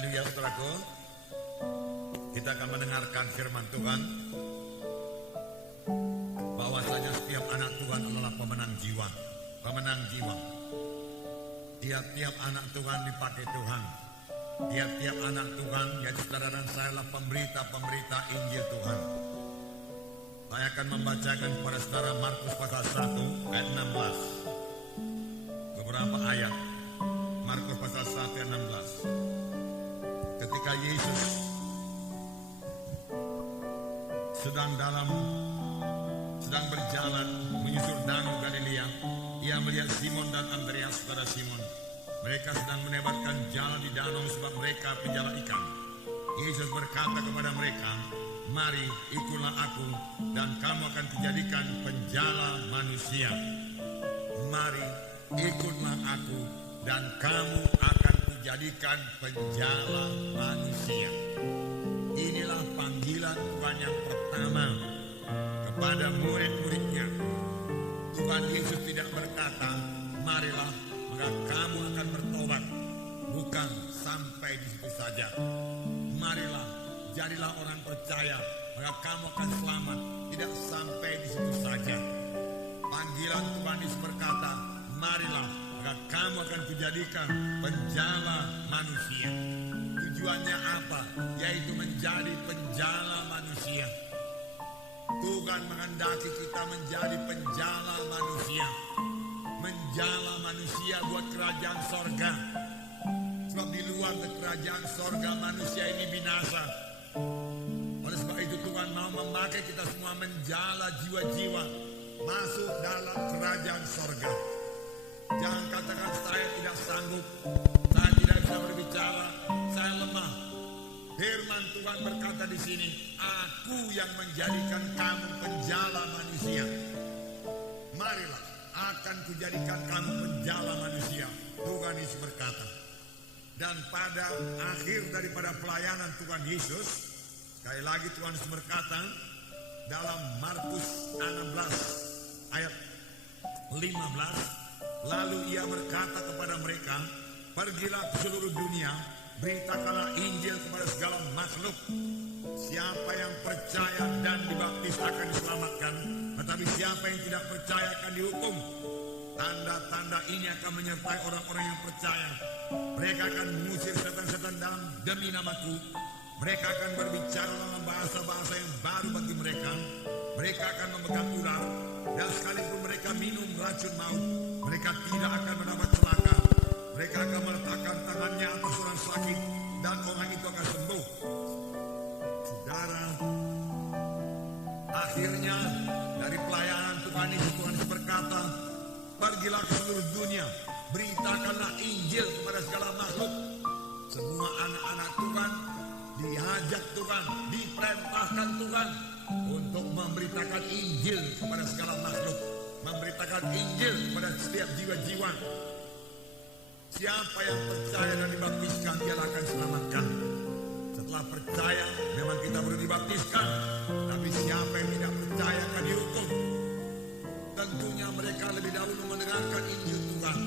Haleluya, saudaraku. Kita akan mendengarkan firman Tuhan bahwasanya setiap anak Tuhan adalah pemenang jiwa. Pemenang jiwa. Tiap-tiap anak Tuhan dipakai Tuhan. Tiap-tiap anak Tuhan, yaitu saudara dan saya, adalah pemberita-pemberita Injil Tuhan. Saya akan membacakan kepada saudara Markus pasal 1 ayat 16. Beberapa ayat. Markus pasal 1 ayat 16. Ketika Yesus sedang berjalan menyusur danau Galilea, ia melihat Simon dan Andreas, saudara Simon. Mereka sedang menebarkan jala di danau sebab mereka penjala ikan. Yesus berkata kepada mereka, "Mari ikutlah aku dan kamu akan kujadikan penjala manusia." Mari ikutlah aku dan kamu akan kujadikan penjala manusia. Inilah panggilan Tuhan yang pertama kepada murid-muridnya. Tuhan Yesus tidak berkata, "Marilah, maka kamu akan bertobat." Bukan sampai di situ saja. "Marilah, jadilah orang percaya, maka kamu akan selamat." Tidak sampai di situ saja. Panggilan Tuhan Yesus berkata, "Marilah, maka kamu akan kujadikan penjala manusia." Tujuannya apa? Yaitu menjadi penjala manusia. Tuhan menghendaki kita menjadi penjala manusia. Menjala manusia buat kerajaan sorga. Sebab di luar kerajaan sorga manusia ini binasa. Oleh sebab itu Tuhan mau memakai kita semua menjala jiwa-jiwa masuk dalam kerajaan sorga. Jangan katakan saya tidak sanggup, saya tidak bisa berbicara, saya lemah. Firman Tuhan berkata di sini, "Aku yang menjadikan kamu penjala manusia." Marilah, akan kujadikan kamu penjala manusia. Tuhan Yesus berkata. Dan pada akhir daripada pelayanan Tuhan Yesus, sekali lagi Tuhan Yesus berkata dalam Markus 16 ayat 15, lalu ia berkata kepada mereka, "Pergilah ke seluruh dunia, beritakanlah Injil kepada segala makhluk. Siapa yang percaya dan dibaptis akan diselamatkan, tetapi siapa yang tidak percaya akan dihukum. Tanda-tanda ini akan menyertai orang-orang yang percaya. Mereka akan mengusir setan-setan dalam demi namaku. Mereka akan berbicara dalam bahasa-bahasa yang baru bagi mereka. Mereka akan memegang ular, dan sekalipun mereka minum racun maut, mereka tidak akan mendapat celaka. Mereka akan meletakkan tangannya atas orang sakit, dan orang itu akan sembuh." Saudara, akhirnya dari pelayanan Tuhan Yesus berkata, "Pergilah ke seluruh dunia, beritakanlah Injil kepada segala makhluk." Semua anak-anak Tuhan diajak Tuhan, diperintahkan Tuhan untuk memberitakan Injil kepada segala makhluk, memberitakan Injil kepada setiap jiwa-jiwa. Siapa yang percaya dan dibaptiskan, dia akan selamatkan. Setelah percaya, memang kita perlu dibaptiskan. Tapi siapa yang tidak percaya akan dihukum. Tentunya mereka lebih dahulu mendengarkan Injil Tuhan,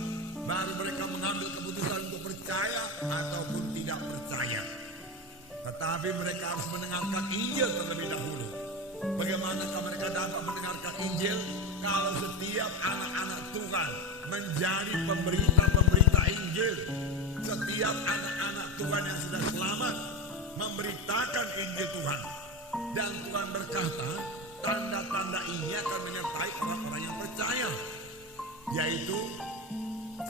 baru mereka mengambil keputusan untuk percaya ataupun tidak percaya. Tetapi mereka harus mendengarkan Injil terlebih dahulu. Bagaimanakah mereka dapat mendengarkan Injil kalau setiap anak-anak Tuhan menjadi pemberita-pemberita Injil? Setiap anak-anak Tuhan yang sudah selamat memberitakan Injil Tuhan. Dan Tuhan berkata, tanda-tanda ini akan menyertai orang-orang yang percaya, yaitu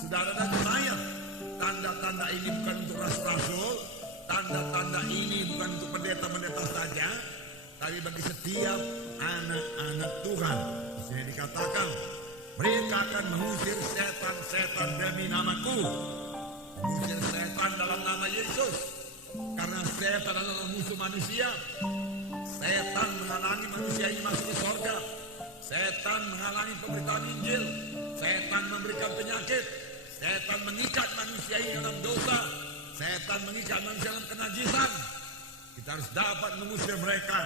saudara dan saya. Tanda-tanda ini bukan untuk rasul-rasul, tanda-tanda ini bukan untuk pendeta-pendeta saja, tapi bagi setiap anak-anak Tuhan. Di sini dikatakan, mereka akan mengusir setan-setan demi namaku. Mengusir setan dalam nama Yesus. Karena setan adalah musuh manusia. Setan menghalangi manusia ini masuk ke surga. Setan menghalangi pemberitaan Injil. Setan memberikan penyakit. Setan mengikat manusia ini dalam dosa. Setan mengikat manusia dalam kenajisan. Kita harus dapat mengusir mereka,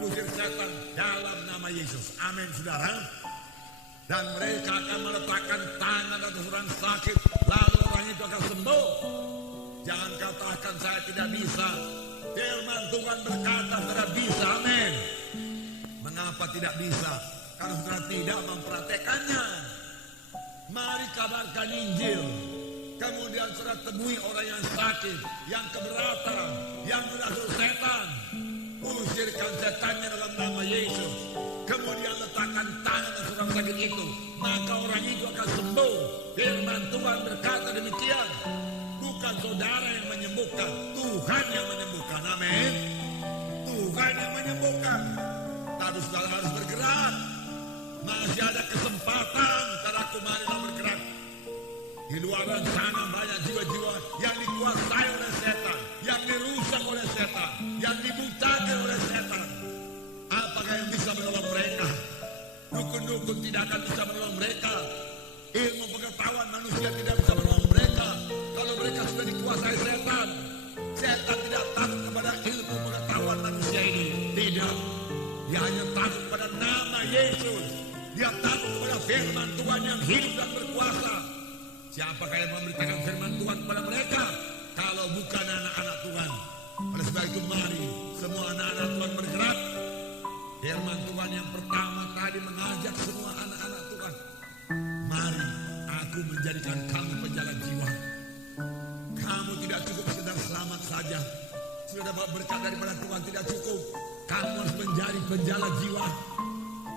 mengusir setan dalam nama Yesus. Amin, saudara. Dan mereka akan meletakkan tangan atas orang sakit, lalu orang itu akan sembuh. Jangan katakan saya tidak bisa. Firman Tuhan berkata saudara bisa, amin. Mengapa tidak bisa? Karena saudara tidak mempraktekannya. Mari kabarkan Injil. Kemudian saudara temui orang yang sakit, yang keberatan, yang merasuk setan. Usirkan setannya dalam nama Yesus. Kemudian letakkan tangan atas orang sakit itu, maka orang itu akan sembuh. Firman Tuhan berkata demikian. Bukan saudara yang menyembuhkan, Tuhan yang menyembuhkan, amin. Tuhan yang menyembuhkan. Tapi saudara harus bergerak. Masih ada kesempatan, saudaraku, marilah bergerak. Di luar sana banyak jiwa-jiwa yang dikuasai oleh setan, yang dirusak oleh setan, yang dibutakan oleh setan. Apakah yang bisa menolong mereka? Dukun-dukun tidak akan bisa menolong mereka. Ilmu pengetahuan manusia tidak bisa menolong mereka. Kalau mereka sudah dikuasai setan, setan tidak takut kepada ilmu pengetahuan manusia ini. Tidak. Dia hanya takut pada nama Yesus. Dia takut kepada firman Tuhan yang hidup dan berkuasa. Siapakah yang memberitakan firman Tuhan kepada mereka? Kalau bukan anak-anak Tuhan. Oleh sebab itu mari semua anak-anak Tuhan bergerak. Firman Tuhan yang pertama tadi mengajak semua anak-anak Tuhan. Mari aku menjadikan kamu penjala jiwa. Kamu tidak cukup sekedar selamat saja. Sudah dapat berkat daripada Tuhan tidak cukup. Kamu harus menjadi penjala jiwa.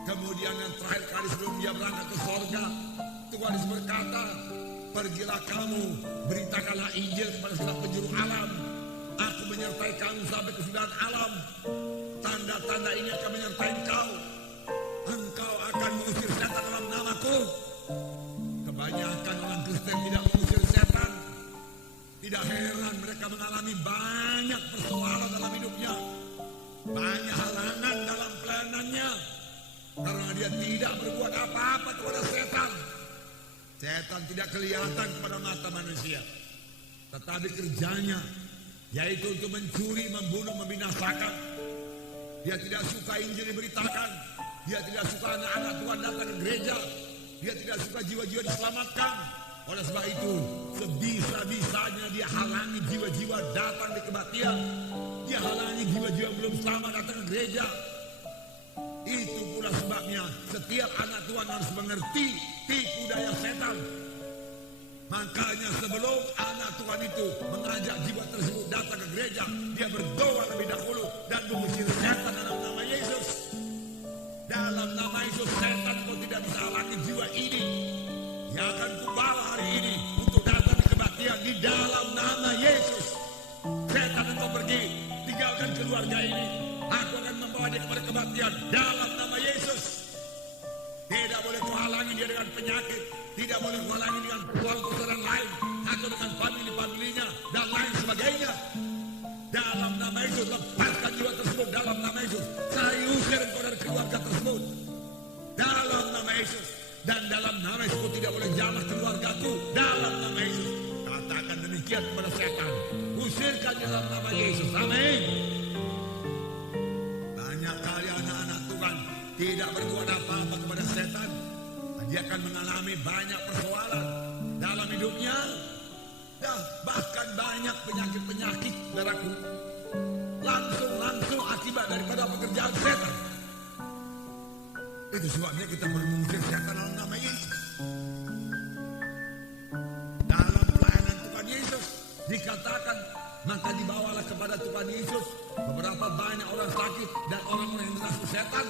Kemudian yang terakhir kali sebelum dia berangkat ke sorga, Tuhan Yesus berkata, pergilah kamu, beritakanlah Injil kepada segala penjuru alam. Aku menyertai kamu sampai kesudahan alam. Tanda-tanda ini akan menyertai kau. Engkau akan mengusir setan dalam namaku. Kebanyakan orang Kristen tidak mengusir setan. Tidak heran mereka mengalami banyak persoalan dalam hidupnya. Banyak halangan dalam pelayanannya. Karena dia tidak berbuat apa-apa kepada setan. Setan tidak kelihatan kepada mata manusia. Tetapi kerjanya yaitu untuk mencuri, membunuh, membinasakan. Dia tidak suka Injil diberitakan. Dia tidak suka anak-anak Tuhan datang ke gereja. Dia tidak suka jiwa-jiwa diselamatkan. Oleh sebab itu, sebisa-bisanya dia halangi jiwa-jiwa datang di kebaktian. Dia halangi jiwa-jiwa yang belum selamat datang ke gereja. Itu pula sebabnya setiap anak Tuhan harus mengerti tipu daya setan. Makanya sebelum anak Tuhan itu mengajak jiwa tersebut datang ke gereja, dia berdoa lebih dahulu dan mengusir setan dalam nama Yesus. Dalam nama Yesus, setan kau tidak bisa halangi jiwa ini. Yang akan kubawa hari ini untuk datang di kebaktian di dalam nama Yesus. Setan engkau pergi, tinggalkan keluarga ini. Aku akan membawa dia kepada kebaktian dalam nama Yesus. Tidak boleh kau halangi dia dengan penyakit. Tidak boleh kau halangi dengan persoalan lain. Atau dengan family-familinya dan lain sebagainya. Dalam nama Yesus, lepaskan jiwa tersebut dalam nama Yesus. Saya usir engkau dari keluarga tersebut. Dalam nama Yesus. Dan dalam nama Yesus kau tidak boleh jamah keluargaku. Dalam nama Yesus. Katakan demikian kepada setan. Usirkan dalam nama Yesus. Amin. Banyak kali anak-anak Tuhan tidak berbuat apa-apa kepada setan. Dia akan mengalami banyak persoalan dalam hidupnya. Dan bahkan banyak penyakit-penyakit, saudaraku. Langsung akibat daripada pekerjaan setan. Itu sebabnya kita perlu mengusir setan dalam nama Yesus. Dalam pelayanan Tuhan Yesus dikatakan, maka dibawalah kepada Tuhan Yesus beberapa banyak orang sakit dan orang-orang yang merasuk setan.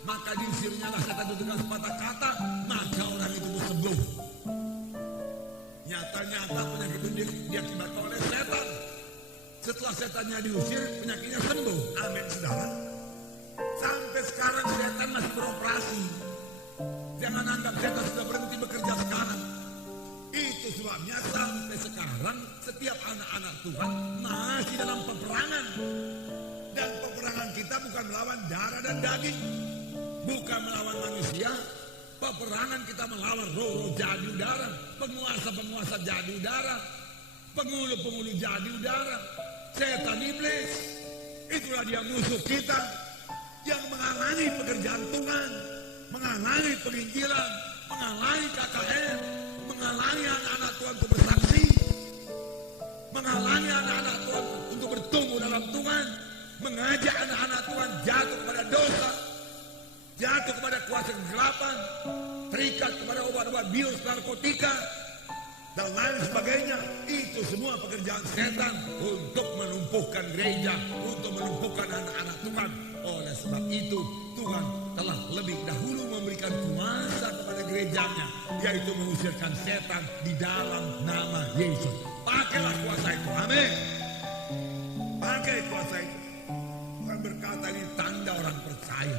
Maka diusirnya lah setan itu dengan sepatah kata, maka orang itu sembuh. Nyata-nyata penyakit itu diakibatkan oleh setan. Setelah setannya diusir, penyakitnya sembuh. Amin, saudara. Sampai sekarang setan masih beroperasi. Jangan anggap setan sudah berhenti bekerja sekarang. Itu sebabnya sampai sekarang setiap anak-anak Tuhan masih dalam peperangan. Dan peperangan kita bukan melawan darah dan daging. Bukan melawan manusia. Peperangan kita melawan roh-roh jadi udara. Penguasa-penguasa jadi udara. Penghulu-penghulu jadi udara. Setan iblis. Itulah dia musuh kita. Yang menghalangi pekerjaan Tuhan. Menghalangi penginjilan. Menghalangi KKR. Menghalangi anak-anak Tuhan untuk bersaksi. menghalangi anak-anak Tuhan untuk bertumbuh dalam Tuhan, mengajak anak-anak Tuhan jatuh kepada dosa, jatuh kepada kuasa kegelapan, terikat kepada obat-obat bius, narkotika, dan lain sebagainya. Itu semua pekerjaan setan untuk melumpuhkan gereja, untuk melumpuhkan anak-anak Tuhan. Oleh sebab itu Tuhan telah lebih dahulu memberikan kuasa kepada gerejanya, yaitu mengusirkan setan di dalam nama Yesus. Pakailah kuasa itu, amin. Pakai kuasa itu. Tuhan berkata ini tanda orang percaya,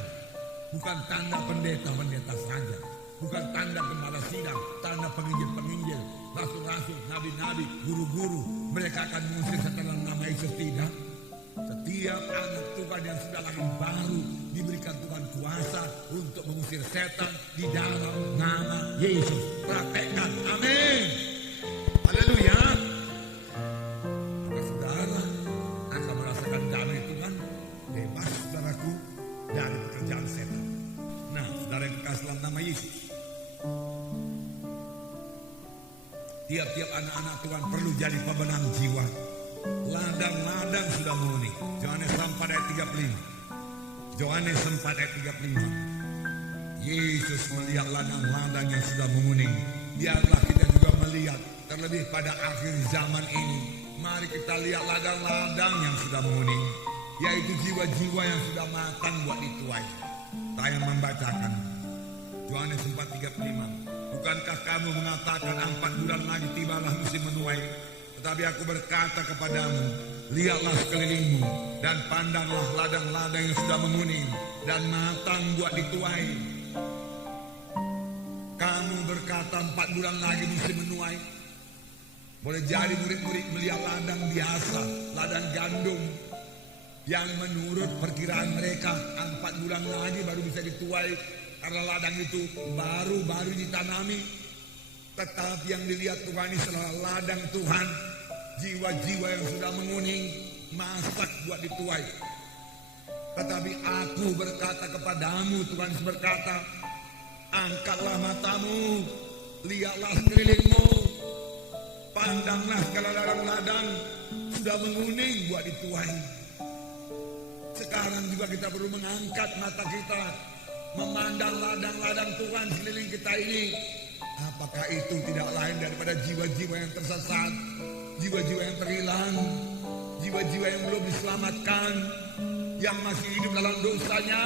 bukan tanda pendeta-pendeta saja, bukan tanda gembala sidang, tanda penginjil-penginjil, rasul-rasul, nabi-nabi, guru-guru. Mereka akan mengusir setan dalam nama Yesus, tidak. Setiap anak Tuhan yang sudah lahir baru diberikan Tuhan kuasa untuk mengusir setan di dalam nama Yesus. Praktekkan, amin. Haleluya. Maka saudara akan merasakan damai Tuhan, bebas saudaraku dari pekerjaan setan. Nah, saudara yang kekasih dalam nama Yesus, tiap-tiap anak-anak Tuhan perlu jadi pemenang jiwa. Ladang-ladang sudah menguning. Yohanes 4 ayat 35. Yohanes 4 ayat 35. Yesus melihat ladang-ladang yang sudah menguning. Biarlah kita juga melihat, terlebih pada akhir zaman ini, mari kita lihat ladang-ladang yang sudah menguning, yaitu jiwa-jiwa yang sudah matang buat dituai. Saya membacakan Yohanes 4:35. Bukankah kamu mengatakan 4 bulan lagi tibalah musim menuai? Tetapi aku berkata kepadamu, lihatlah sekelilingmu dan pandanglah ladang-ladang yang sudah menguning dan matang buat dituai. Kamu berkata 4 bulan lagi musim menuai. Boleh jadi murid-murid melihat ladang biasa, ladang gandum, yang menurut perkiraan mereka 4 bulan lagi baru bisa dituai, karena ladang itu baru ditanami. Tetapi yang dilihat Tuhan ini adalah ladang Tuhan, jiwa-jiwa yang sudah menguning, masak buat dituai. Tetapi aku berkata kepadamu, Tuhan berkata, angkatlah matamu, lihatlah sekelilingmu, pandanglah segala ladang-ladang sudah menguning buat dituai. Sekarang juga kita perlu mengangkat mata kita, memandang ladang-ladang Tuhan sekeliling kita ini. Apakah itu tidak lain daripada jiwa-jiwa yang tersesat, jiwa-jiwa yang terhilang, jiwa-jiwa yang belum diselamatkan, yang masih hidup dalam dosanya,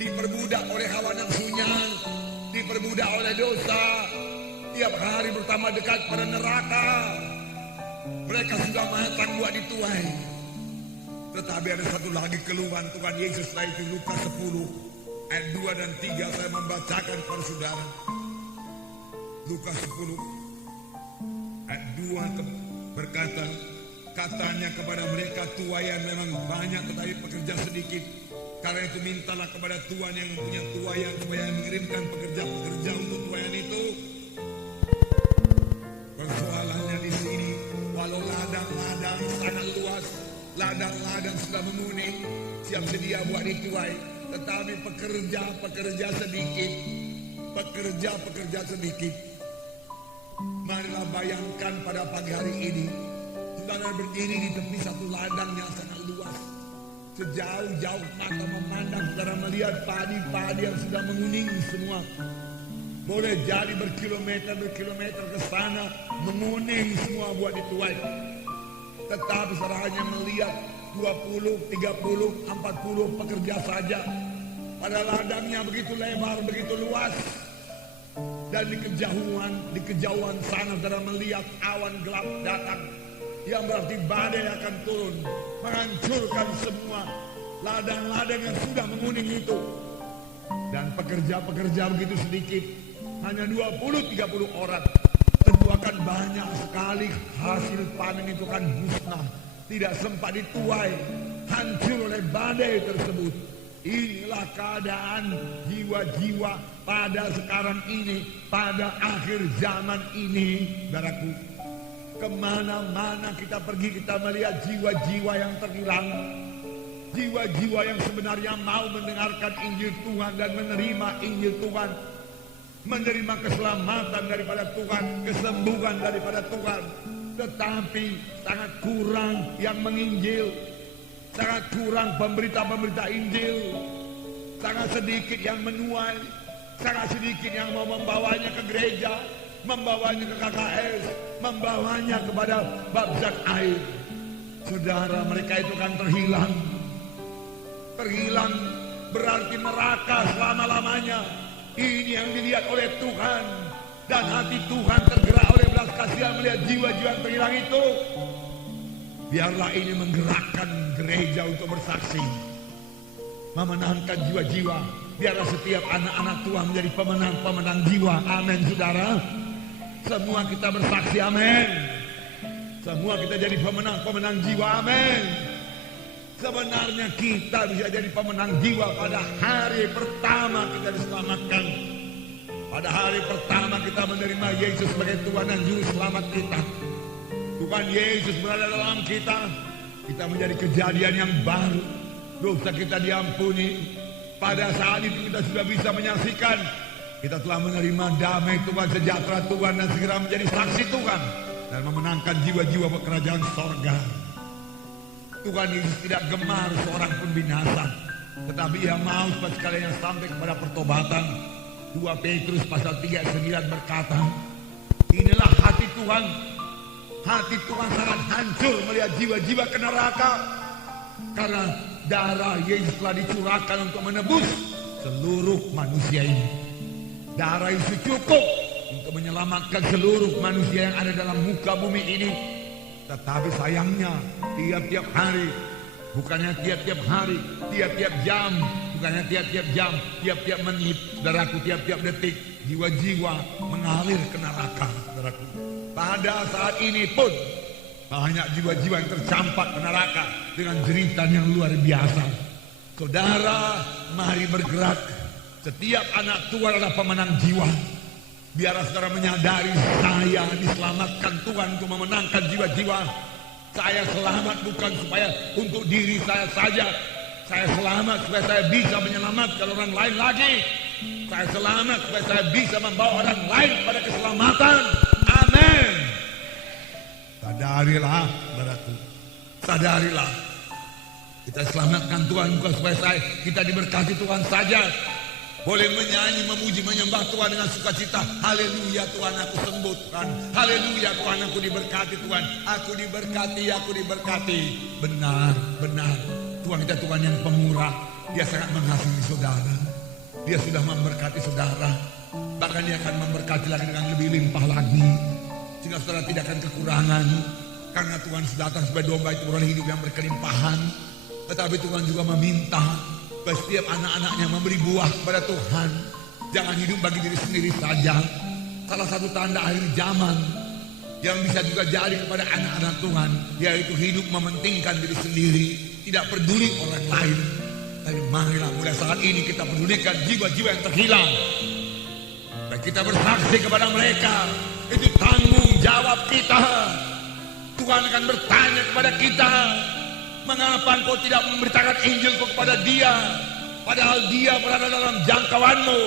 diperbudak oleh hawa nafsunya, diperbudak oleh dosa, tiap hari bertambah dekat pada neraka. Mereka sudah matang buat dituai. Tetapi ada satu lagi keluhan Tuhan Yesus, yaitu Lukas 10 ayat 2 dan 3. Saya membacakan kepada saudara. Lukas 10 ayat 2 berkata, katanya kepada mereka, tuaian memang banyak tetapi pekerja sedikit. Karena itu mintalah kepada Tuhan yang punya tuaian supaya mengirimkan pekerja-pekerja untuk tuaian itu. Persoalannya di sini, walau ladang-ladang sangat luas, ladang-ladang sudah menguning, siap sedia buat dituai, tetapi pekerja-pekerja sedikit, pekerja-pekerja sedikit. Marilah bayangkan pada pagi hari ini, saudara berdiri di tepi satu ladang yang sangat luas. Sejauh-jauh mata memandang, saudara melihat padi-padi yang sudah menguning semua. Boleh jadi berkilometer ke sana, menguning semua buat dituai. Tetapi saudara hanya melihat 20, 30, 40 pekerja saja. Pada ladangnya begitu lebar, begitu luas. Dan di kejauhan sana saudara melihat awan gelap datang, yang berarti badai akan turun, menghancurkan semua ladang-ladang yang sudah menguning itu. Dan pekerja-pekerja begitu sedikit, hanya 20-30 orang. Tentu akan banyak sekali hasil panen itu akan musnah, tidak sempat dituai, hancur oleh badai tersebut. Inilah keadaan jiwa-jiwa pada sekarang ini, pada akhir zaman ini, saudaraku. Kemana-mana kita pergi, kita melihat jiwa-jiwa yang terhilang, jiwa-jiwa yang sebenarnya mau mendengarkan Injil Tuhan dan menerima Injil Tuhan, menerima keselamatan daripada Tuhan, kesembuhan daripada Tuhan. tetapi sangat kurang yang menginjil, sangat kurang pemberita-pemberita Injil, sangat sedikit yang menuai, sangat sedikit yang mau membawanya ke gereja, membawanya ke KKS, membawanya kepada baptisan air. Saudara, mereka itu kan terhilang. Terhilang berarti neraka selama-lamanya. Ini yang dilihat oleh Tuhan. Dan hati Tuhan tergerak oleh belas kasihan melihat jiwa-jiwa yang terhilang itu. Biarlah ini menggerakkan gereja untuk bersaksi, memenangkan jiwa-jiwa. Biarlah setiap anak-anak Tuhan menjadi pemenang-pemenang jiwa. Amin, saudara. Semua kita bersaksi, amin. Semua kita jadi pemenang-pemenang jiwa, amin. Sebenarnya kita bisa jadi pemenang jiwa pada hari pertama kita diselamatkan. Pada hari pertama kita menerima Yesus sebagai Tuhan dan Juru Selamat kita. Tuhan Yesus berada dalam kita. Kita menjadi kejadian yang baru. Dosa kita diampuni. Pada saat itu kita sudah bisa menyaksikan. Kita telah menerima damai Tuhan, sejahtera Tuhan, dan segera menjadi saksi Tuhan. Dan memenangkan jiwa-jiwa kerajaan sorga. Tuhan Yesus tidak gemar seorang pun binasa. Tetapi ia mau supaya sekalian yang sampai kepada pertobatan. 2 Petrus pasal 3:9 berkata, inilah hati Tuhan. Hati Tuhan sangat hancur melihat jiwa-jiwa ke neraka. Karena darah Yesus telah dicurahkan untuk menebus seluruh manusia ini. Darah Yesus cukup untuk menyelamatkan seluruh manusia yang ada dalam muka bumi ini. Tetapi sayangnya tiap-tiap hari, bukannya tiap-tiap hari, tiap-tiap jam, bukannya tiap-tiap jam, tiap-tiap menit, saudaraku, tiap-tiap detik, jiwa-jiwa mengalir ke neraka, saudaraku. Pada saat ini pun banyak jiwa-jiwa yang tercampak ke neraka dengan jeritan yang luar biasa. Saudara, mari bergerak. Setiap anak Tuhan adalah pemenang jiwa. Biarlah saudara menyadari, saya diselamatkan Tuhan untuk memenangkan jiwa-jiwa. Saya selamat bukan supaya untuk diri saya saja. Saya selamat supaya saya bisa menyelamatkan orang lain lagi. Saya selamat supaya saya bisa membawa orang lain pada keselamatan. Amin. Sadarilah, saudaraku. Sadarilah. Kita selamatkan Tuhan bukan supaya kita diberkati Tuhan saja. Boleh menyanyi, memuji, menyembah Tuhan dengan sukacita. Haleluya, Tuhan aku sembuh Tuhan. Haleluya, Tuhan aku diberkati Tuhan. Aku diberkati, aku diberkati. Benar, benar. Tuhan kita Tuhan yang pemurah. Dia sangat mengasihi saudara. Dia sudah memberkati saudara. Bahkan dia akan memberkati lagi dengan lebih limpah lagi. Sehingga saudara tidak akan kekurangan. Karena Tuhan sudah datang sebagai domba itu beroleh hidup yang berkelimpahan. Tetapi Tuhan juga meminta setiap anak-anaknya memberi buah kepada Tuhan. Jangan hidup bagi diri sendiri saja. Salah satu tanda akhir zaman yang bisa juga jadi kepada anak-anak Tuhan, yaitu hidup mementingkan diri sendiri, tidak peduli orang lain. Tapi marilah mulai saat ini kita pedulikan jiwa-jiwa yang terhilang. Dan kita bersaksi kepada mereka. Itu tanggung jawab kita. Tuhan akan bertanya kepada kita, mengapa engkau tidak memberitakan Injilku kepada dia? Padahal dia berada dalam jangkauanmu.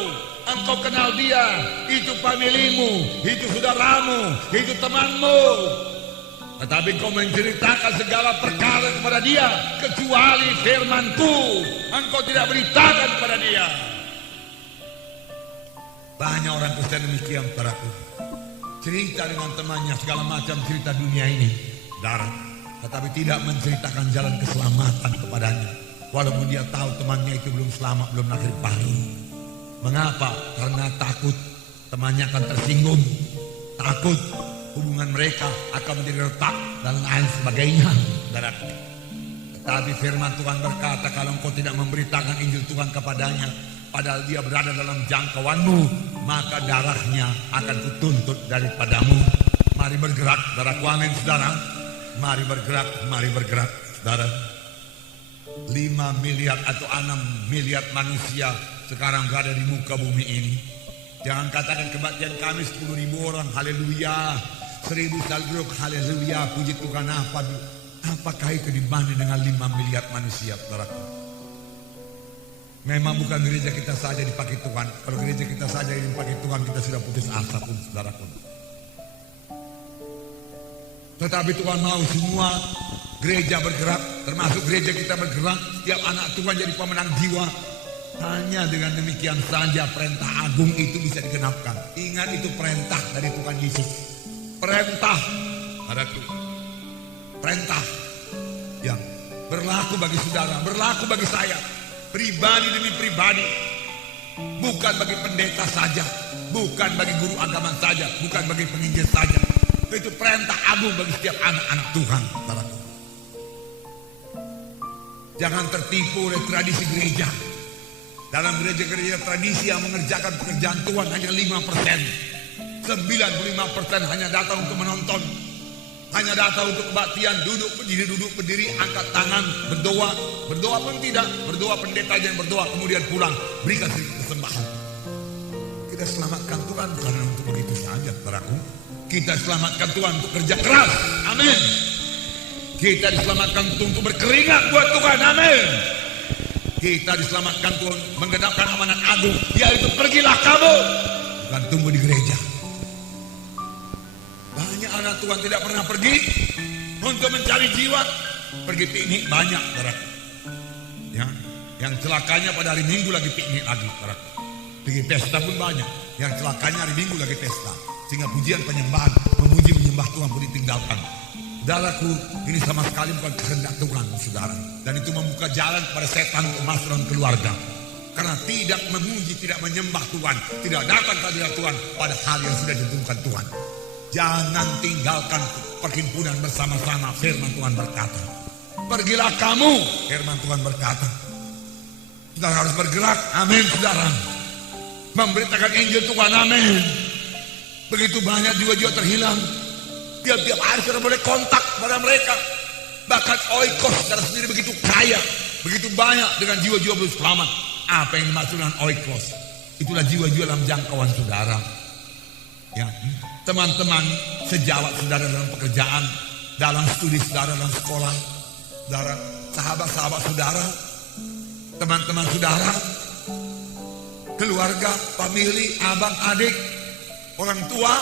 Engkau kenal dia. Itu familimu, itu saudaramu, itu temanmu. Tetapi engkau menceritakan segala perkara kepada dia, kecuali firmanku engkau tidak beritakan kepada dia. Banyak orang Kristen demikian, saudaraku. Cerita dengan temannya segala macam cerita dunia ini, darah. Tetapi tidak menceritakan jalan keselamatan kepadanya. Walaupun dia tahu temannya itu belum selamat, belum akhir baru. Mengapa? Karena takut temannya akan tersinggung. Takut hubungan mereka akan menjadi retak dan lain sebagainya. Tetapi firman Tuhan berkata, kalau engkau tidak memberitakan Injil Tuhan kepadanya, padahal dia berada dalam jangkauanmu, maka darahnya akan kutuntut daripadamu. Mari bergerak, saudaraku, amin, saudara. Mari bergerak, saudara. 5 miliar atau 6 miliar manusia sekarang berada di muka bumi ini. Jangan katakan kebaktian kami 10.000 orang, haleluya. 1.000 salgruk, haleluya. Puji Tuhan, apakah itu dibanding dengan 5 miliar manusia, saudaraku? Memang bukan gereja kita saja dipakai Tuhan. Kalau gereja kita saja yang dipakai Tuhan, kita sudah putus asa pun, saudaraku. Tetapi Tuhan mau semua gereja bergerak, termasuk gereja kita bergerak, setiap anak Tuhan jadi pemenang jiwa. Hanya dengan demikian saja perintah agung itu bisa digenapkan. Ingat, itu perintah dari Tuhan Yesus. Perintah, saudaraku. Perintah yang berlaku bagi saudara, berlaku bagi saya, pribadi demi pribadi. Bukan bagi pendeta saja, bukan bagi guru agama saja, bukan bagi penginjil saja. Itu perintah agung bagi setiap anak-anak Tuhan, saudaraku. Jangan tertipu oleh tradisi gereja. Dalam gereja-gereja tradisi yang mengerjakan pekerjaan Tuhan hanya 5%. 95% hanya datang untuk menonton. Hanya datang untuk kebaktian, duduk berdiri, angkat tangan, berdoa. Berdoa pun tidak, berdoa pendeta yang berdoa, kemudian pulang, berikan sedikit persembahan. Kita selamatkan Tuhan bukan untuk begitu saja, saudaraku. Kita selamatkan Tuhan untuk kerja keras, amin. Kita diselamatkan untuk berkeringat buat Tuhan, amin. Kita diselamatkan Tuhan menggenapkan amanat agung, yaitu pergilah kamu, bukan tunggu di gereja. Banyak anak Tuhan tidak pernah pergi untuk mencari jiwa, pergi piknik banyak, saudara. Ya, yang celakanya pada hari Minggu lagi piknik lagi, saudara. Pergi pesta pun banyak, yang celakanya hari Minggu lagi pesta, sehingga pujian penyembahan, memuji menyembah Tuhan pun ditinggalkan. Saudaraku, ini sama sekali bukan kehendak Tuhan, saudara. Dan itu membuka jalan kepada setan untuk masuk dalam keluarga. Karena tidak memuji, tidak menyembah Tuhan, tidak datang ke hadirat Tuhan pada hal yang sudah ditentukan Tuhan. Jangan tinggalkan perhimpunan bersama-sama, firman Tuhan berkata. Pergilah kamu, firman Tuhan berkata. Saudara harus bergerak, amin saudara. Memberitakan Injil Tuhan, amin. Begitu banyak jiwa-jiwa terhilang. Tiap-tiap hari saudara boleh kontak pada mereka. Bahkan oikos saudara sendiri begitu kaya, begitu banyak dengan jiwa-jiwa belum selamat. Apa yang dimaksud dengan oikos? Itulah jiwa-jiwa dalam jangkauan saudara. Ya, teman-teman sejawat saudara dalam pekerjaan, dalam studi saudara dalam sekolah, saudara, sahabat-sahabat saudara, teman-teman saudara, keluarga, famili, abang, adik, orang tua,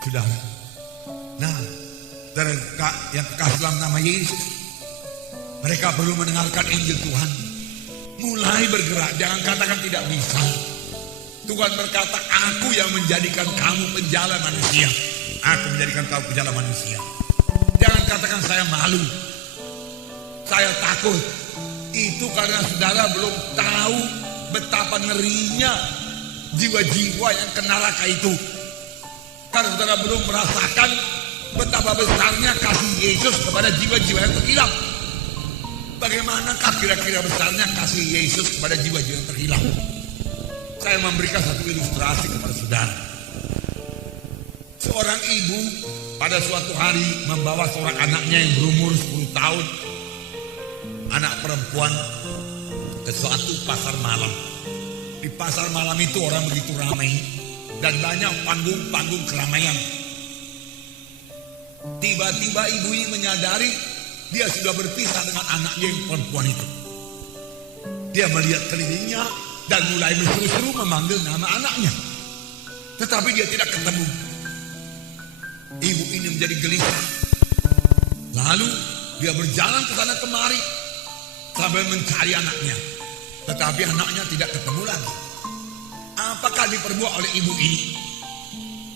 saudara. Nah, dari yang kekasih dalam nama Yesus, mereka perlu mendengarkan Injil Tuhan. Mulai bergerak, jangan katakan tidak bisa. Tuhan berkata, aku yang menjadikan kamu penjala manusia. Aku menjadikan kamu penjala manusia. Jangan katakan saya malu, saya takut. Itu karena saudara belum tahu betapa ngerinya jiwa-jiwa yang ke neraka itu. Karena saudara belum merasakan betapa besarnya kasih Yesus kepada jiwa-jiwa yang terhilang. Bagaimanakah kira-kira besarnya kasih Yesus kepada jiwa-jiwa yang terhilang? Saya memberikan satu ilustrasi kepada saudara. Seorang ibu pada suatu hari membawa seorang anaknya yang berumur 10 tahun, anak perempuan, ke suatu pasar malam. Di pasar malam itu orang begitu ramai dan banyak panggung-panggung keramaian. Tiba-tiba ibu ini menyadari dia sudah berpisah dengan anaknya yang perempuan itu. Dia melihat kelilingnya dan mulai berseru-seru memanggil nama anaknya. Tetapi dia tidak ketemu. Ibu ini menjadi gelisah. Lalu dia berjalan ke sana kemari sambil mencari anaknya. Tetapi anaknya tidak ketemu lagi. Apakah diperbuat oleh ibu ini?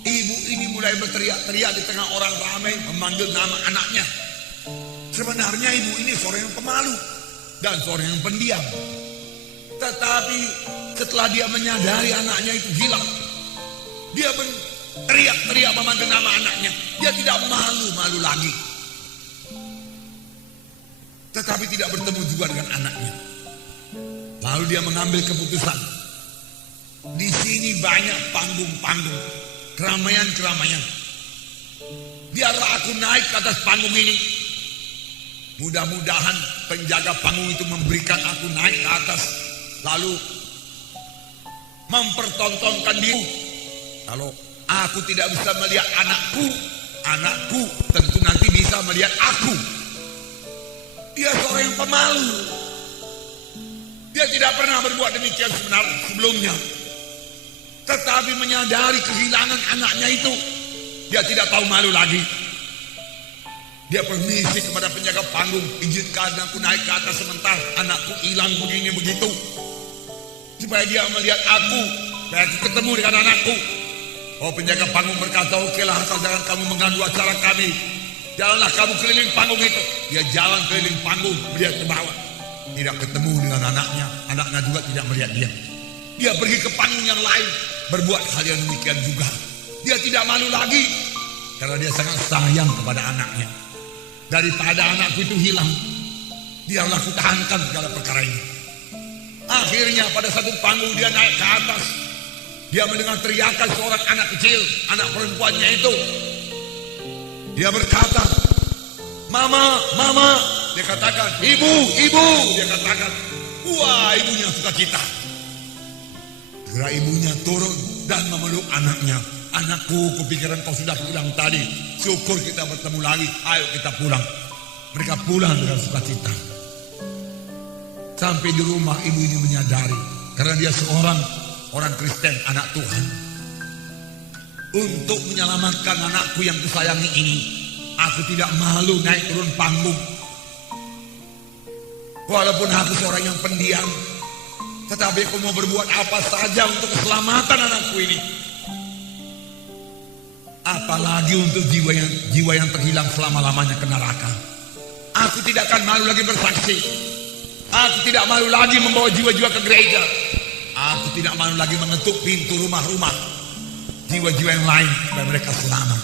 Ibu ini mulai berteriak-teriak di tengah orang ramai memanggil nama anaknya. Sebenarnya ibu ini seorang yang pemalu dan seorang yang pendiam. Tetapi setelah dia menyadari anaknya itu hilang, dia teriak-teriak memanggil nama anaknya. Dia tidak malu-malu lagi. Tetapi tidak bertemu juga dengan anaknya. Lalu dia mengambil keputusan. Di sini banyak panggung-panggung, keramaian-keramaian. Biarlah aku naik ke atas panggung ini. Mudah-mudahan penjaga panggung itu memberikan aku naik ke atas. Lalu mempertontonkan diri. Kalau aku tidak bisa melihat anakku tentu nanti bisa melihat aku. Dia seorang yang pemalu. Dia tidak pernah berbuat demikian sebelumnya. Tetapi menyadari kehilangan anaknya itu, Dia tidak tahu malu lagi. Dia permisi kepada penjaga panggung, izinkan aku naik ke atas sebentar, anakku hilang begini begitu. Supaya dia melihat aku, supaya aku ketemu dengan anakku. Oh, penjaga panggung berkata, okelah, asal jangan kamu mengganggu acara kami. Jalanlah kamu keliling panggung itu. Dia jalan keliling panggung, melihat ke bawah. Tidak ketemu dengan anaknya, anaknya juga tidak melihat dia. Dia pergi ke panggung yang lain, berbuat hal yang demikian juga. Dia tidak malu lagi, karena dia sangat sayang kepada anaknya. Daripada anakku itu hilang, biarlah aku tahankan segala perkara ini. Akhirnya pada satu panggung dia naik ke atas. Dia mendengar teriakan seorang anak kecil, anak perempuannya itu. Dia berkata, "Mama, mama." Dia katakan, "Ibu, ibu." Dia katakan, wah, ibunya sukacita. Segera ibunya turun dan memeluk anaknya. "Anakku, kupikiran kau sudah pulang tadi. Syukur kita bertemu lagi. Ayo kita pulang." Mereka pulang dengan sukacita. Sampai di rumah ibu ini menyadari, karena dia seorang orang Kristen, anak Tuhan. Untuk menyelamatkan anakku yang kusayangi ini, aku tidak malu naik turun panggung. Walaupun aku seorang yang pendiam, tetapi aku mau berbuat apa saja untuk keselamatan anakku ini. Apalagi untuk jiwa yang terhilang selama-lamanya ke neraka. Aku tidak akan malu lagi bersaksi. Aku tidak malu lagi membawa jiwa-jiwa ke gereja. Aku tidak malu lagi mengetuk pintu rumah-rumah jiwa-jiwa yang lain supaya mereka selamat.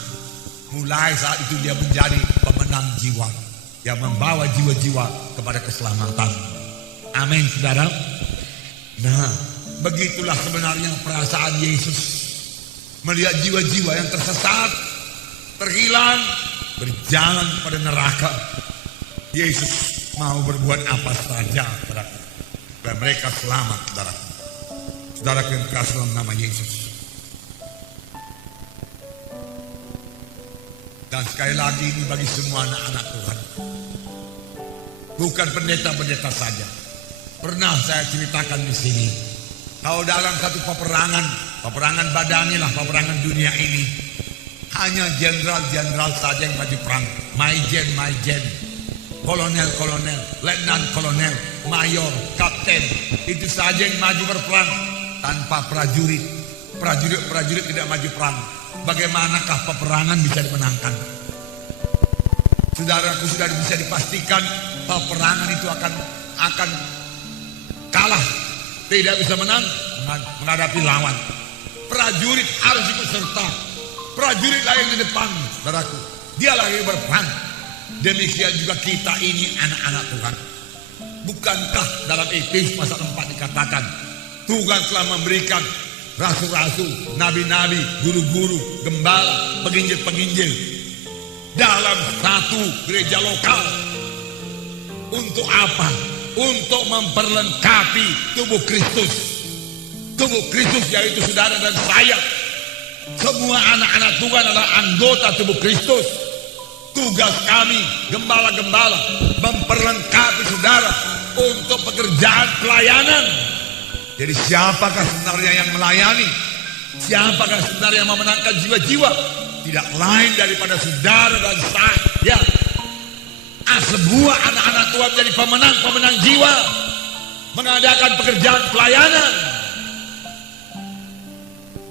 Mulai saat itu dia menjadi pemenang jiwa yang membawa jiwa-jiwa kepada keselamatan. Amin, saudara. Nah, begitulah sebenarnya perasaan Yesus melihat jiwa-jiwa yang tersesat, terhilang, berjalan pada neraka. Yesus mau berbuat apa saja, saudara, supaya mereka selamat, saudara. Saudara yang dikasihi dalam nama Yesus. Dan sekali lagi ini bagi semua anak-anak Tuhan. Bukan pendeta-pendeta saja. Pernah saya ceritakan di sini. Kalau dalam satu peperangan badani lah, peperangan dunia ini, hanya jenderal-jenderal saja yang maju perang. Maijen, kolonel, letnan kolonel, mayor, kapten, itu saja yang maju berperang. Tanpa prajurit tidak maju perang. Bagaimanakah peperangan bisa dimenangkan? Saudaraku, sudah bisa dipastikan peperangan itu akan kalah, tidak bisa menang menghadapi lawan. Prajurit harus ikut serta. Prajuritlah yang di depan, saudaraku. Dialah yang berperang. Demikian juga kita ini anak-anak Tuhan. Bukankah dalam Efesus pasal 4 dikatakan, Tuhan telah memberikan rasul-rasul, nabi-nabi, guru-guru, gembala, penginjil-penginjil dalam satu gereja lokal. Untuk apa? Untuk memperlengkapi tubuh Kristus. Tubuh Kristus yaitu saudara dan saya. Semua anak-anak Tuhan adalah anggota tubuh Kristus. Tugas kami, gembala-gembala, memperlengkapi saudara untuk pekerjaan pelayanan. Jadi siapakah sebenarnya yang melayani? Siapakah sebenarnya yang memenangkan jiwa-jiwa? Tidak lain daripada saudara dan saya. Sebuah anak-anak Tuhan menjadi pemenang jiwa, mengadakan pekerjaan pelayanan.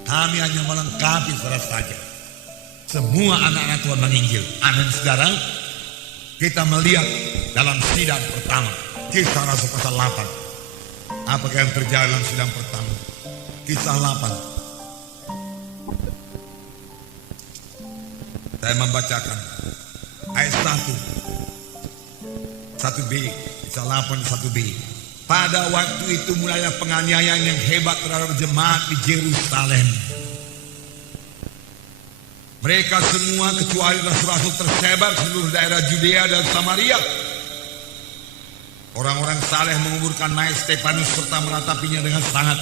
Kami hanya melengkapi saudara saja. Semua anak-anak Tuhan menginjil. Amin, saudara. Kita melihat dalam sidang pertama, Kisah Rasul pasal 8. Apakah yang terjadi dalam sidang pertama? Kisah 8. Saya membacakan ayat 1b, Kisah 8 1b. Pada waktu itu mulailah penganiayaan yang hebat terhadap jemaat di Yerusalem. Mereka semua kecuali rasul-rasul tersebar seluruh daerah Judea dan Samaria. Orang-orang saleh menguburkan mayat Stefanus serta meratapinya dengan sangat.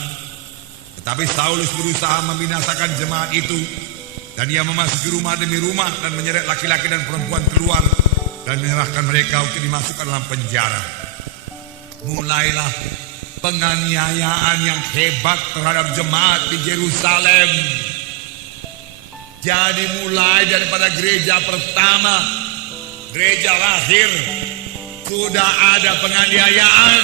Tetapi Saulus berusaha membinasakan jemaat itu, dan ia memasuki rumah demi rumah dan menyeret laki-laki dan perempuan keluar dan menyerahkan mereka untuk dimasukkan dalam penjara. Mulailah penganiayaan yang hebat terhadap jemaat di Yerusalem. Jadi mulai daripada gereja pertama, gereja lahir, sudah ada penganiayaan.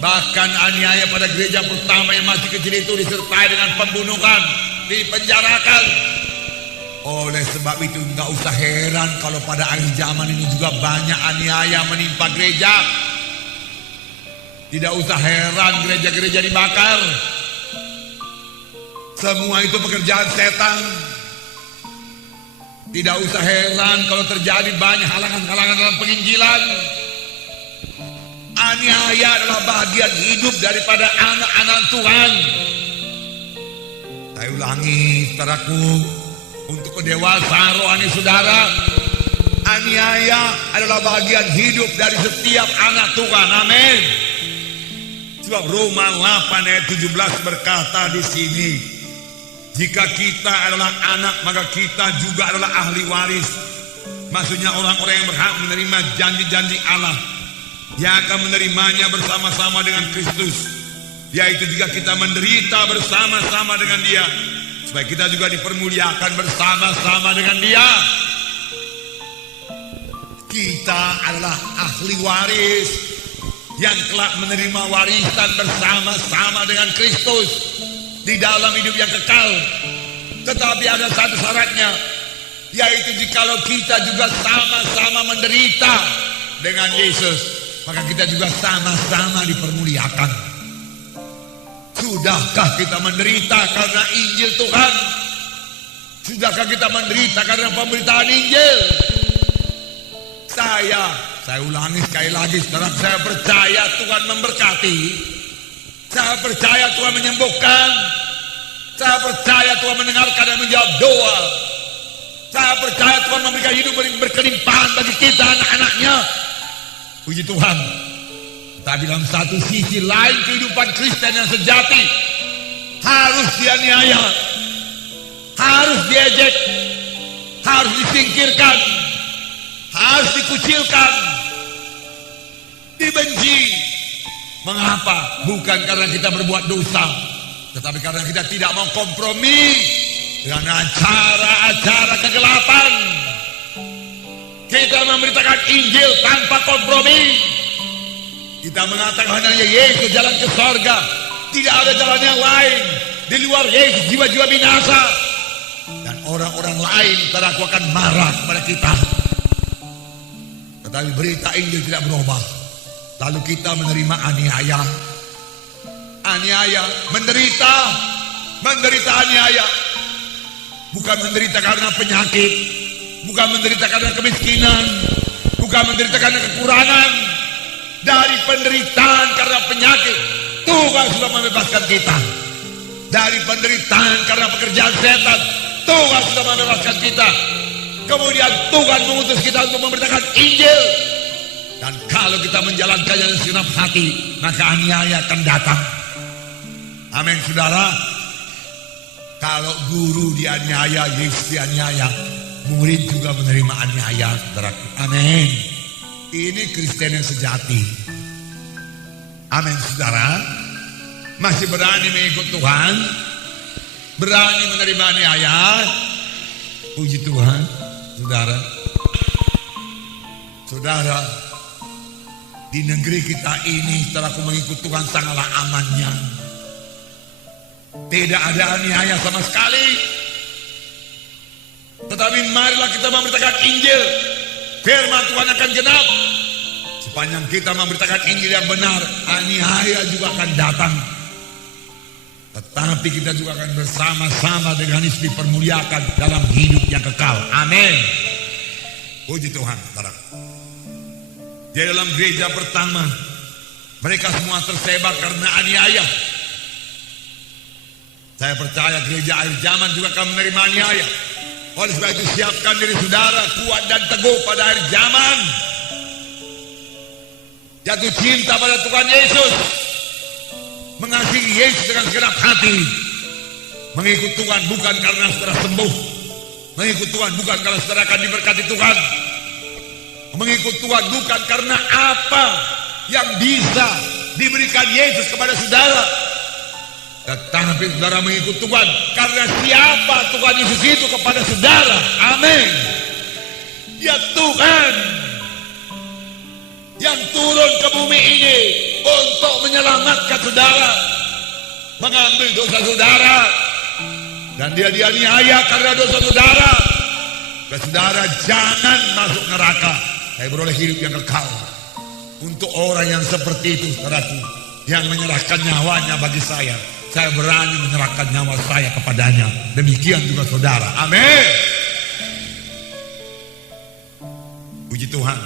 Bahkan aniaya pada gereja pertama yang masih kecil itu disertai dengan pembunuhan, dipenjarakan. Oleh sebab itu nggak usah heran kalau pada akhir zaman ini juga banyak aniaya menimpa gereja. Tidak usah heran gereja-gereja dibakar. Semua itu pekerjaan setan. Tidak usah heran kalau terjadi banyak halangan-halangan dalam penginjilan. Aniaya adalah bagian hidup daripada anak-anak Tuhan. Saya ulangi, saudaraku, untuk kedewasaan rohani saudara, aniaya adalah bagian hidup dari setiap anak Tuhan. Amin. Sebab Roma 8 ayat 17 berkata di sini, jika kita adalah anak, maka kita juga adalah ahli waris. Maksudnya orang-orang yang berhak menerima janji-janji Allah, yang akan menerimanya bersama-sama dengan Kristus, yaitu jika kita menderita bersama-sama dengan Dia, supaya kita juga dipermuliakan bersama-sama dengan Dia. Kita adalah ahli waris yang kelak menerima warisan bersama-sama dengan Kristus di dalam hidup yang kekal. Tetapi ada satu syaratnya, yaitu jikalau kita juga sama-sama menderita dengan Yesus, maka kita juga sama-sama dipermuliakan. Sudahkah kita menderita karena Injil Tuhan? Sudahkah kita menderita karena pemberitaan Injil? Saya ulangi sekali lagi, saudara, saya percaya Tuhan memberkati. Saya percaya Tuhan menyembuhkan. Saya percaya Tuhan mendengarkan dan menjawab doa. Saya percaya Tuhan memberikan hidup berkelimpahan bagi kita, anak-anaknya. Puji Tuhan. Tapi dalam satu sisi lain, kehidupan Kristen yang sejati harus dianiaya, harus diejek, harus disingkirkan, harus dikucilkan, dibenci. Mengapa? Bukan karena kita berbuat dosa, tetapi karena kita tidak mau kompromi dengan acara-acara kegelapan. Kita memberitakan Injil tanpa kompromi. Kita mengatakan hanya Yesus jalan ke sorga, tidak ada jalan yang lain. Di luar Yesus jiwa-jiwa binasa. Dan orang-orang lain aku akan marah kepada kita. Tetapi berita Injil tidak berubah. Lalu kita menerima aniaya. Aniaya, menderita aniaya. Bukan menderita karena penyakit, bukan menderita karena kemiskinan, bukan menderita karena kekurangan. Dari penderitaan karena penyakit, Tuhan sudah membebaskan kita. Dari penderitaan karena pekerjaan setan, Tuhan sudah membebaskan kita. Kemudian Tuhan mengutus kita untuk memberitakan Injil. Dan kalau kita menjalankannya dengan segenap hati, maka aniaya akan datang. Amin, saudara. Kalau guru dianiaya, Yesus dianiaya, murid juga menerima aniaya, saudara. Amin. Ini Kristen yang sejati. Amin, saudara. Masih berani mengikut Tuhan, berani menerima aniaya. Puji Tuhan, saudara. Saudara, di negeri kita ini, setelah aku mengikut Tuhan, sangatlah amannya. Tidak ada aniaya sama sekali. Tetapi marilah kita memberitakan Injil. Firman Tuhan akan genap. Sepanjang kita memberitakan Injil yang benar, aniaya juga akan datang. Tetapi kita juga akan bersama-sama dengan Yesus dipermuliakan dalam hidup yang kekal. Amin. Puji Tuhan, saudara. Di dalam gereja pertama, mereka semua tersebar karena aniaya. Saya percaya gereja akhir zaman juga akan menerima aniaya. Oleh sebab itu siapkan diri saudara kuat dan teguh pada akhir zaman. Jatuh cinta pada Tuhan Yesus, mengasihi Yesus dengan segenap hati, mengikut Tuhan bukan karena saudara sembuh, mengikut Tuhan bukan karena saudara akan diberkati Tuhan, mengikut Tuhan bukan karena apa yang bisa diberikan Yesus kepada saudara, Tetapi saudara mengikut Tuhan karena siapa Tuhan Yesus itu kepada saudara? Amin. Ya Tuhan yang turun ke bumi ini untuk menyelamatkan saudara, mengambil dosa saudara, dan dia dianiaya karena dosa saudara. Dan saudara jangan masuk neraka, saya beroleh hidup yang kekal. Untuk orang yang seperti itu, saudaraku, yang menyerahkan nyawanya bagi saya berani menyerahkan nyawa saya kepadanya. Demikian juga saudara. Amin. Puji Tuhan.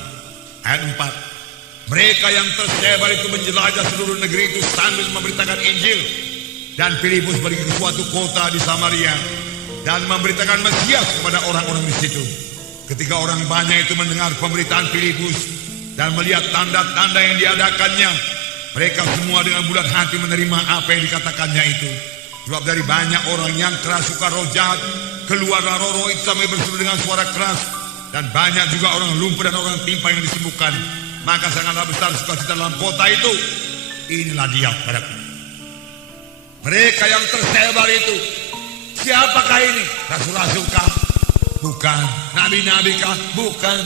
Ayat 4. Mereka yang tersebar itu menjelajah seluruh negeri itu sambil memberitakan Injil. Dan Filipus pergi ke suatu kota di Samaria dan memberitakan Mesias kepada orang-orang di situ. Ketika orang banyak itu mendengar pemberitaan Filipus dan melihat tanda-tanda yang diadakannya, mereka semua dengan bulat hati menerima apa yang dikatakannya itu. Sebab dari banyak orang yang kerasukan roh jahat, keluarlah roh-roh itu sampai berseru dengan suara keras. Dan banyak juga orang lumpuh dan orang timpang yang disembuhkan. Maka sangatlah besar sukacita dalam kota itu. Inilah dia padaku. Mereka yang tersebar itu, siapakah ini? Rasul-rasul kah? Bukan. Nabi-nabi kah? Bukan.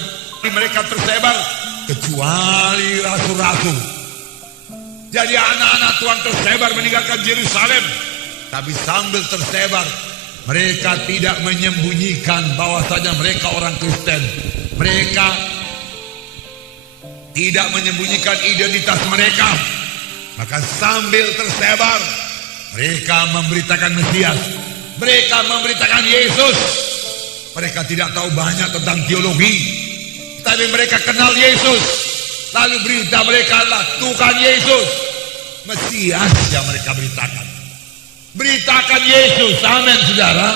Mereka tersebar kecuali rasul-rasul. Jadi anak-anak Tuhan tersebar meninggalkan Yerusalem. Tapi sambil tersebar, mereka tidak menyembunyikan bahwasanya mereka orang Kristen. Mereka tidak menyembunyikan identitas mereka. Maka sambil tersebar, mereka memberitakan Mesias. Mereka memberitakan Yesus. Mereka tidak tahu banyak tentang teologi, tapi mereka kenal Yesus. Lalu berita mereka adalah Tuhan Yesus, Mesias yang mereka beritakan. Beritakan Yesus, amin saudara.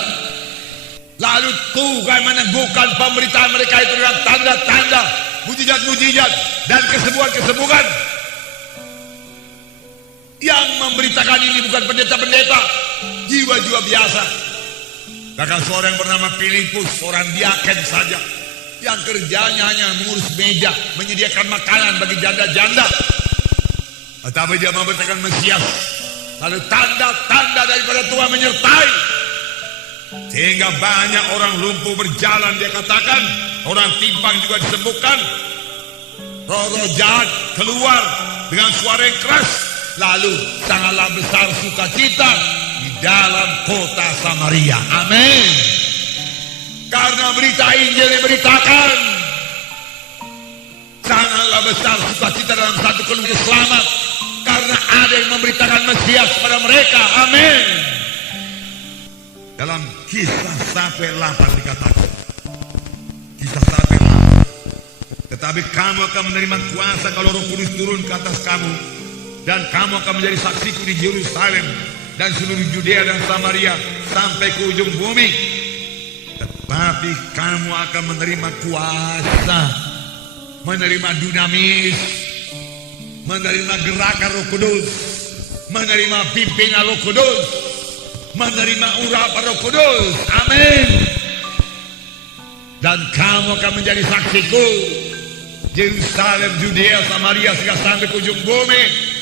Lalu Tuhan meneguhkan pemberitaan mereka itu dengan tanda-tanda, mujizat-mujizat dan kesembuhan-kesembuhan. Yang memberitakan ini bukan pendeta-pendeta, jiwa-jiwa biasa. Bahkan seorang yang bernama Filipus, seorang diaken saja, yang kerjanya hanya mengurus meja, menyediakan makanan bagi janda-janda. Tetapi dia memberitakan Mesias. Lalu tanda-tanda daripada Tuhan menyertai. Sehingga banyak orang lumpuh berjalan, dia katakan. Orang timpang juga disembuhkan. Roh-roh jahat keluar dengan suara yang keras. Lalu sangatlah besar sukacita di dalam kota Samaria. Amin. Karena berita Injil diberitakan, sangatlah besar sukacita dalam satu keluarga selamat. Karena ada yang memberitakan Mesias pada mereka. Amin. Dalam Kisah sampai 8 dikatakan, Kisah sampai 8. Tetapi kamu akan menerima kuasa kalau Roh Kudus turun ke atas kamu, dan kamu akan menjadi saksiku di Yerusalem dan seluruh Judea dan Samaria sampai ke ujung bumi. Tetapi kamu akan menerima kuasa, menerima dunamis, menerima gerakan Roh Kudus, menerima pimpinan Roh Kudus, menerima urapan Roh Kudus. Amin. Dan kamu akan menjadi saksiku Yerusalem, Judea, Samaria, sehingga sampai ke ujung bumi.